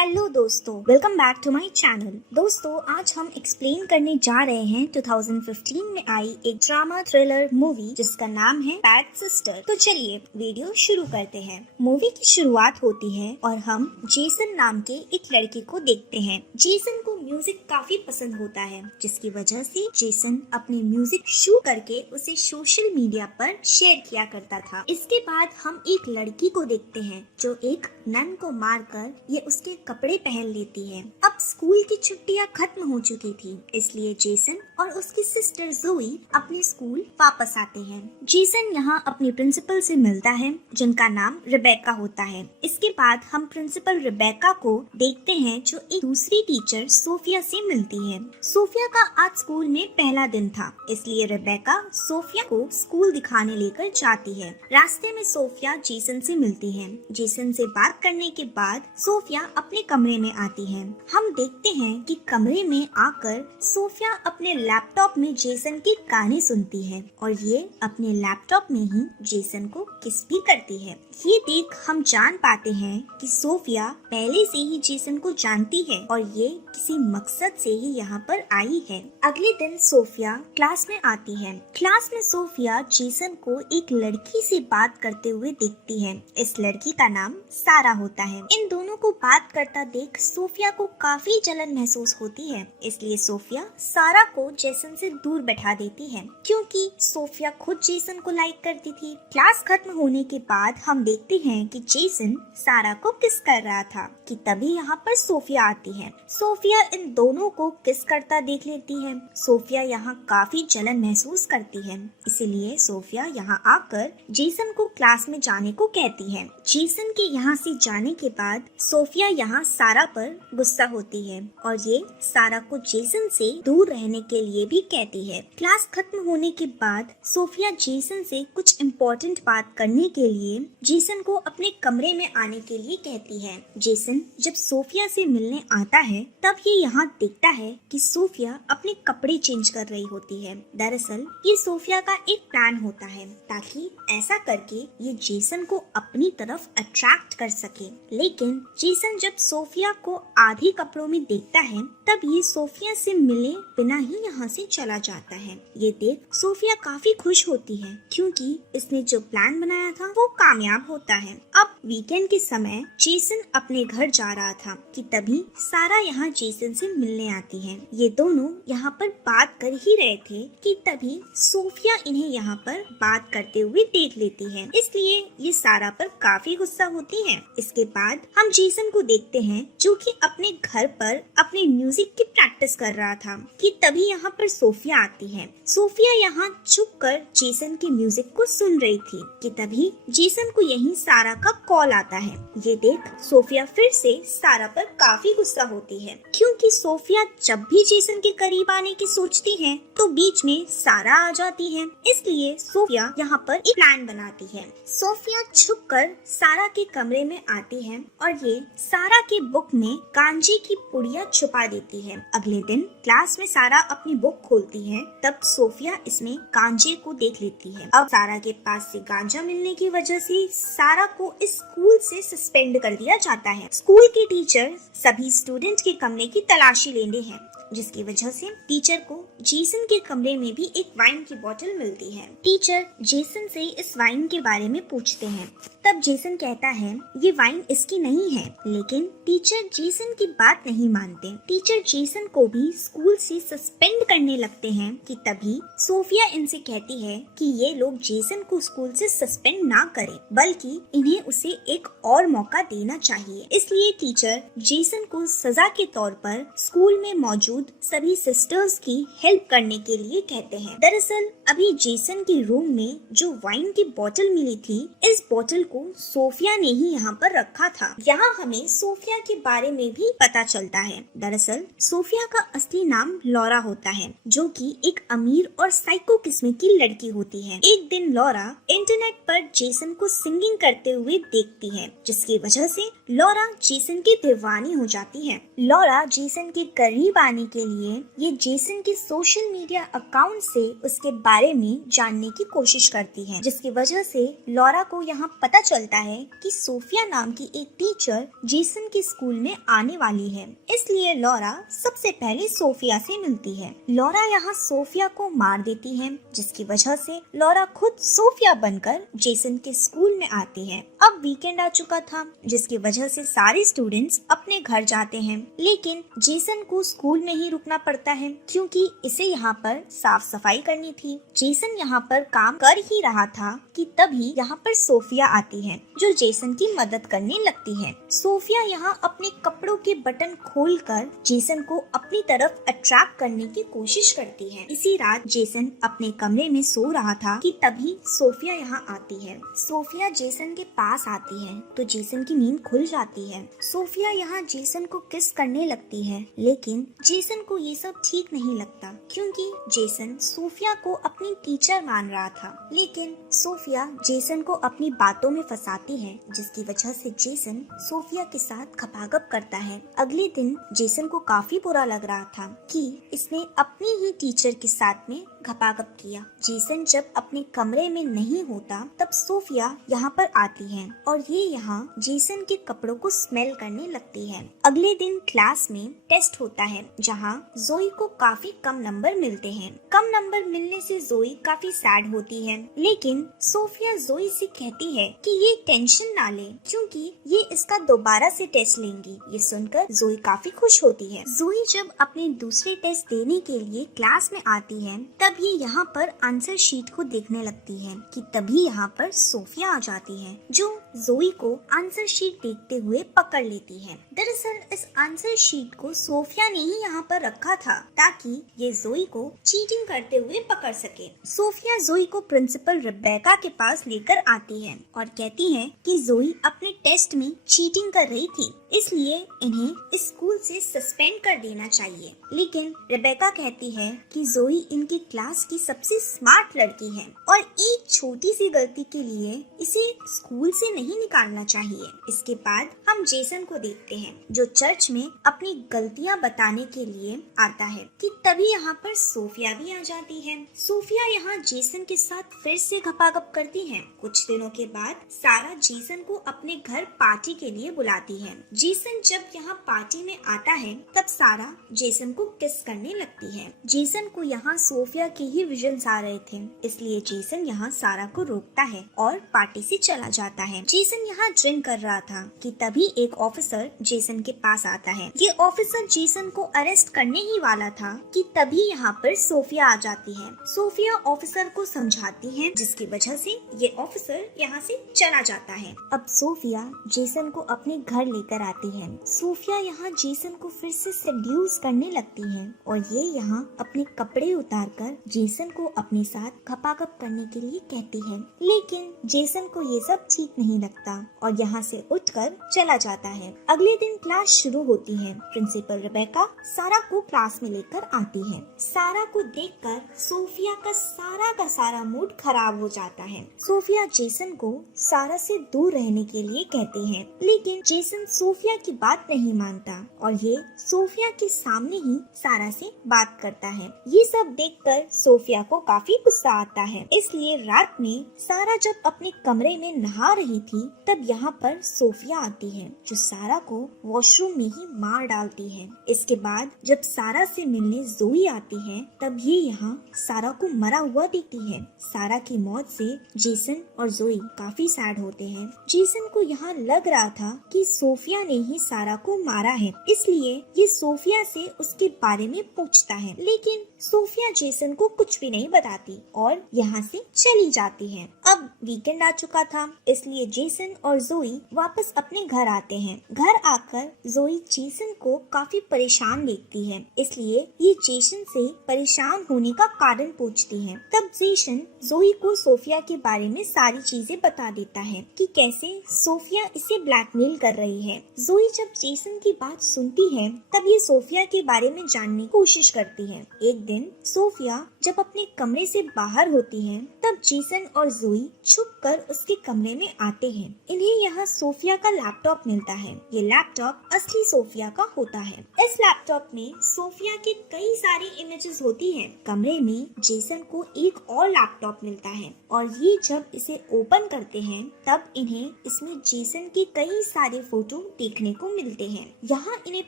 Hello दोस्तों, welcome back to my channel. दोस्तों, आज हम एक्सप्लेन करने जा रहे हैं 2015 में आई एक ड्रामा थ्रिलर मूवी जिसका नाम है बैड सिस्टर। तो चलिए वीडियो शुरू करते हैं। मूवी की शुरुआत होती है और हम जेसन नाम के एक लड़के को देखते हैं। जेसन को म्यूजिक काफी पसंद होता है, जिसकी वजह से जेसन अपने म्यूजिक शूट करके उसे सोशल मीडिया पर शेयर किया करता था। इसके बाद हम एक लड़की को देखते हैं जो एक नन को मारकर ये उसके कपड़े पहन लेती है। अब स्कूल की छुट्टियां खत्म हो चुकी थी, इसलिए जेसन और उसकी सिस्टर जोई अपने स्कूल वापस आते हैं। जेसन यहाँ अपनी प्रिंसिपल से मिलता है, जिनका नाम रिबेका होता है। इसके बाद हम प्रिंसिपल रिबेका को देखते हैं जो एक दूसरी टीचर सोफिया से मिलती है। सोफिया का आज स्कूल में पहला दिन था, इसलिए रिबेका सोफिया को स्कूल दिखाने लेकर जाती है। रास्ते में सोफिया जेसन से मिलती है। जेसन से बात करने के बाद सोफिया अपने कमरे में आती है। हम देखते हैं कि कमरे में आकर सोफिया अपने लैपटॉप में जेसन के गाने सुनती है और ये अपने लैपटॉप में ही जेसन को किस भी करती है। ये देख हम जान पाते हैं कि सोफिया पहले से ही जेसन को जानती है और ये किसी मकसद से ही यहाँ पर आई है। अगले दिन सोफिया क्लास में आती है। क्लास में सोफिया जेसन को एक लड़की से बात करते हुए देखती है। इस लड़की का नाम सारा होता है। इन दोनों को बात करता देख सोफिया को काफी जलन महसूस होती है, इसलिए सोफिया सारा को जेसन से दूर बैठा देती है, क्योंकि सोफिया खुद जेसन को लाइक करती थी। क्लास खत्म होने के बाद हम देखते हैं कि जेसन सारा को किस कर रहा था कि तभी यहाँ पर सोफिया आती है। सोफिया इन दोनों को किस करता देख लेती है। सोफिया यहाँ काफी जलन महसूस करती है, इसीलिए सोफिया यहाँ आकर जेसन को क्लास में जाने को कहती है। जेसन के यहाँ से जाने के बाद सोफिया यहाँ सारा पर गुस्सा होती है और ये सारा को जेसन से दूर रहने के लिए भी कहती है। क्लास खत्म होने के बाद सोफिया जेसन से कुछ इम्पोर्टेंट बात करने के लिए जेसन को अपने कमरे में आने के लिए कहती है। जेसन जब सोफिया से मिलने आता है तब ये यहाँ देखता है कि सोफिया अपने कपड़े चेंज कर रही होती है। दरअसल ये सोफिया का एक प्लान होता है ताकि ऐसा करके ये जेसन को अपनी तरफ अट्रैक्ट कर सके। लेकिन जेसन जब सोफिया को आधे कपड़ों में देखता है तब ये सोफिया से मिले बिना ही यहाँ से चला जाता है। ये देख सोफिया काफी खुश होती है, क्योंकि इसने जो प्लान बनाया था वो कामयाब होता है। अब वीकेंड के समय जेसन अपने घर जा रहा था कि तभी सारा यहाँ जेसन से मिलने आती है। ये दोनों यहाँ पर बात कर ही रहे थे कि तभी सोफिया इन्हें यहाँ पर बात करते हुए देख लेती है, इसलिए ये सारा पर काफी गुस्सा होती है। इसके बाद हम जेसन को देखते हैं जो कि अपने घर पर अपने म्यूजिक की प्रैक्टिस कर रहा था कि तभी यहाँ पर सोफिया आती है। सोफिया यहाँ छुप कर जेसन के म्यूजिक को सुन रही थी कि तभी जेसन को यहीं सारा का कॉल आता है। ये देख सोफिया फिर से सारा पर काफी गुस्सा होती है, क्योंकि सोफिया जब भी जेसन के करीब आने की सोचती है तो बीच में सारा आ जाती है। इसलिए सोफिया यहाँ पर एक प्लान बनाती है। सोफिया छुपकर सारा के कमरे में आती है और ये सारा के बुक में गांजे की पुड़िया छुपा देती है। अगले दिन क्लास में सारा अपनी बुक खोलती है, तब सोफिया इसमें गांजे को देख लेती है। अब सारा के पास से गांजा मिलने की वजह से सारा को इस स्कूल से सस्पेंड कर दिया जाता है। स्कूल के टीचर सभी स्टूडेंट के कमरे की तलाशी लेने हैं, जिसकी वजह से टीचर को जेसन के कमरे में भी एक वाइन की बोतल मिलती है। टीचर जेसन से इस वाइन के बारे में पूछते हैं, तब जेसन कहता है ये वाइन इसकी नहीं है, लेकिन टीचर जेसन की बात नहीं मानते। टीचर जेसन को भी स्कूल से सस्पेंड करने लगते हैं कि तभी सोफिया इनसे कहती है कि ये लोग जेसन को स्कूल से सस्पेंड ना करें, बल्कि इन्हें उसे एक और मौका देना चाहिए। इसलिए टीचर जेसन को सजा के तौर पर स्कूल में मौजूद सभी सिस्टर्स की हेल्प करने के लिए कहते हैं। दरअसल अभी जेसन के रूम में जो वाइन की बोतल मिली थी, इस बोतल को सोफिया ने ही यहाँ पर रखा था। यहाँ हमें सोफिया के बारे में भी पता चलता है। दरअसल सोफिया का असली नाम लॉरा होता है, जो कि एक अमीर और साइको किस्म की लड़की होती है। एक दिन लॉरा इंटरनेट पर जेसन को सिंगिंग करते हुए देखती है, जिसकी वजह से लॉरा जेसन की दीवानी हो जाती है। लॉरा जेसन के करीब आने के लिए ये जेसन के सोशल मीडिया अकाउंट से उसके बारे बारे में जानने की कोशिश करती है, जिसकी वजह से लॉरा को यहाँ पता चलता है कि सोफिया नाम की एक टीचर जेसन के स्कूल में आने वाली है। इसलिए लॉरा सबसे पहले सोफिया से मिलती है। लॉरा यहाँ सोफिया को मार देती है, जिसकी वजह से लॉरा खुद सोफिया बनकर जेसन के स्कूल में आती है। अब वीकेंड आ चुका था, जिसकी वजह से सारे स्टूडेंट्स अपने घर जाते हैं, लेकिन जेसन को स्कूल में ही रुकना पड़ता है क्योंकि इसे यहाँ पर साफ सफाई करनी थी। जेसन यहाँ पर काम कर ही रहा था कि तभी यहाँ पर सोफिया आती है, जो जेसन की मदद करने लगती है। सोफिया यहाँ अपने कपड़ों के बटन खोलकर जेसन को अपनी तरफ अट्रैक्ट करने की कोशिश करती है। इसी रात जेसन अपने कमरे में सो रहा था कि तभी सोफिया यहाँ आती है। सोफिया जेसन के पास आती है तो जेसन की नींद खुल जाती है। सोफिया यहाँ जेसन को किस करने लगती है, लेकिन जेसन को ये सब ठीक नहीं लगता क्योंकि जेसन सोफिया को अपनी टीचर मान रहा था। लेकिन सोफिया जेसन को अपनी बातों में फंसाती है, जिसकी वजह से जेसन सोफिया के साथ खपागप करता है। अगले दिन जेसन को काफी बुरा लग रहा था कि इसने अपनी ही टीचर के साथ में खपागप किया। जेसन जब अपने कमरे में नहीं होता तब सोफिया यहाँ पर आती है और ये यहाँ जेसन के कपड़ों को स्मेल करने लगती है। अगले दिन क्लास में टेस्ट होता है, जहाँ जोई को काफी कम नंबर मिलते हैं। कम नंबर मिलने से जोई काफी सैड होती है, लेकिन सोफिया जोई से कहती है कि ये टेंशन ना ले क्योंकि ये इसका दोबारा से टेस्ट लेंगी। ये सुनकर जोई काफी खुश होती है। जोई जब अपने दूसरे टेस्ट देने के लिए क्लास में आती है तब ये यहाँ पर आंसर शीट को देखने लगती है कि तभी यहाँ पर सोफिया आ जाती है, जो जोई को आंसर शीट देखते हुए पकड़ लेती है। दरअसल इस आंसर शीट को सोफिया ने ही यहाँ पर रखा था ताकि ये जोई को चीटिंग करते हुए पकड़ सके। सोफिया जोई को प्रिंसिपल रेबेका के पास लेकर आती है और कहती है कि जोई अपने टेस्ट में चीटिंग कर रही थी, इसलिए इन्हें स्कूल से सस्पेंड कर देना चाहिए। लेकिन रेबेका कहती है कि जोई इनकी क्लास की सबसे स्मार्ट लड़की है और एक छोटी सी गलती के लिए इसे स्कूल से नहीं निकालना चाहिए। इसके बाद हम जेसन को देखते हैं, जो चर्च में अपनी गलतियां बताने के लिए आता है कि तभी यहाँ पर सोफिया भी आ जाती है। सोफिया यहाँ जेसन के साथ फिर से खपागप करती है। कुछ दिनों के बाद सारा जेसन को अपने घर पार्टी के लिए बुलाती है। जेसन जब यहाँ पार्टी में आता है तब सारा जेसन को किस करने लगती है। जेसन को यहाँ सोफिया के ही विजन्स आ रहे थे, इसलिए जेसन यहाँ सारा को रोकता है और पार्टी से चला जाता है। जेसन यहाँ ड्रिंक कर रहा था कि तभी एक ऑफिसर जेसन के पास आता है। ये ऑफिसर जेसन को अरेस्ट करने ही वाला था कि तभी यहाँ पर सोफिया आ जाती है। सोफिया ऑफिसर को समझाती है, जिसकी वजह से ये ऑफिसर यहाँ से चला जाता है। अब सोफिया जेसन को अपने घर लेकर आती है। सोफिया यहाँ जेसन को फिर से सेड्यूस करने लगती है और ये यहाँ अपने कपड़े उतारकर जेसन को अपने साथ खपाखप करने के लिए कहती है, लेकिन जेसन को ये सब ठीक नहीं लगता और यहाँ से उठकर चला जाता है। अगले दिन क्लास शुरू होती है। प्रिंसिपल रेबेका सारा को क्लास में लेकर आती है। सारा को देखकर सोफिया का सारा मूड खराब हो जाता है। सोफिया जेसन को सारा से दूर रहने के लिए कहती है, लेकिन जेसन सोफिया की बात नहीं मानता और ये सोफिया के सामने ही सारा से बात करता है। ये सब देखकर सोफिया को काफी गुस्सा आता है, इसलिए रात में सारा जब अपने कमरे में नहा रही थी तब यहाँ पर सोफिया आती है, जो सारा को वॉशरूम में ही मार डालती है। इसके बाद जब सारा से मिलने जोई आती है तब ये यहाँ सारा को मरा हुआ देखती है। सारा की मौत से जेसन और जोई काफी सैड होते हैं। जेसन को यहाँ लग रहा था कि सोफिया ने ही सारा को मारा है, इसलिए ये सोफिया से उसके बारे में पूछता है, लेकिन सोफिया जेसन को कुछ भी नहीं बताती और यहाँ से चली जाती है। अब वीकेंड आ चुका था, इसलिए जेसन और जोई वापस अपने घर आते हैं। घर आकर जोई जेसन को काफी परेशान देखती है, इसलिए ये जेसन से परेशान होने का कारण पूछती है। तब जेसन जोई को सोफिया के बारे में सारी चीजें बता देता है कि कैसे सोफिया इसे ब्लैकमेल कर रही है। जोई जब जेसन की बात सुनती है तब ये सोफिया के बारे में जानने की कोशिश करती है। एक दिन सोफिया जब अपने कमरे से बाहर होती है तब जेसन और जोई छुपकर उसके कमरे में आते हैं। इन्हें यहाँ सोफिया का लैपटॉप मिलता है। ये लैपटॉप असली सोफिया का होता है। इस लैपटॉप में सोफिया की कई सारी इमेजेस होती हैं। कमरे में जेसन को एक और लैपटॉप मिलता है और ये जब इसे ओपन करते हैं तब इन्हें इसमें जेसन की कई सारे फोटो देखने को मिलते हैं। यहाँ इन्हें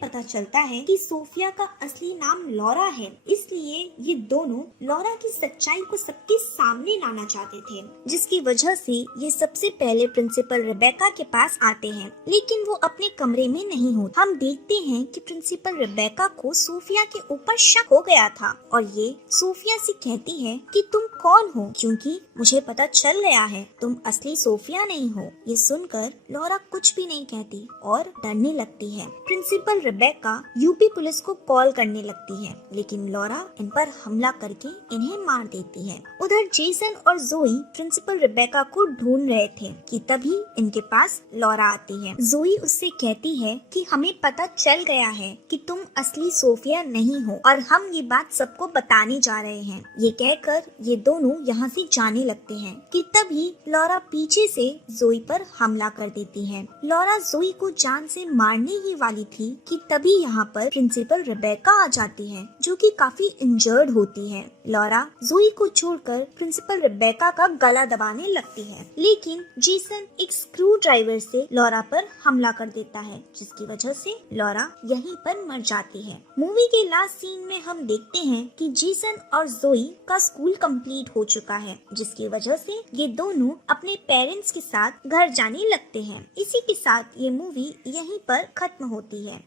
पता चलता है कि सोफिया का असली नाम लॉरा है, इसलिए ये दोनों लॉरा की सच्चाई को सबके सामने लाना चाहते थे, जिसकी वजह से ये सबसे पहले प्रिंसिपल रेबेका के पास आते हैं, लेकिन वो अपने कमरे में नहीं होती। हम देखते हैं कि प्रिंसिपल रेबेका को सोफिया के ऊपर शक हो गया था और ये सोफिया से कहती है कि तुम कौन हो, क्योंकि मुझे पता चल गया है तुम असली सोफिया नहीं हो। ये सुनकर लॉरा कुछ भी नहीं कहती और डरने लगती है। प्रिंसिपल रेबेका यूपी पुलिस को कॉल करने लगती है, लेकिन लॉरा इन पर हमला करके इन्हें मार देती है। उधर जेसन और जोई प्रिंसिपल रेबेका को ढूंढ रहे थे कि तभी इनके पास लॉरा आती है। जोई उससे कहती है कि हमें पता चल गया है कि तुम असली सोफिया नहीं हो और हम ये बात सबको बताने जा रहे हैं। ये कहकर ये दोनों यहाँ से जाने लगते हैं कि तभी लॉरा पीछे से जोई पर हमला कर देती है। लॉरा जोई को जान से मारने ही वाली थी कि तभी यहाँ पर प्रिंसिपल रेबेका आ जाती है, जो कि काफी इंजर्ड होती है। लॉरा जोई को छोड़कर प्रिंसिपल रेबेका का गला दबाने लगती है, लेकिन जेसन एक स्क्रू ड्राइवर से लॉरा पर हमला कर देता है, जिसकी वजह से लॉरा यहीं पर मर जाती है। मूवी के लास्ट सीन में हम देखते हैं कि जेसन और जोई का स्कूल कंप्लीट हो चुका है, जिसकी वजह से ये दोनों अपने पेरेंट्स के साथ घर जाने लगते हैं। इसी के साथ ये मूवी यहीं पर खत्म होती है।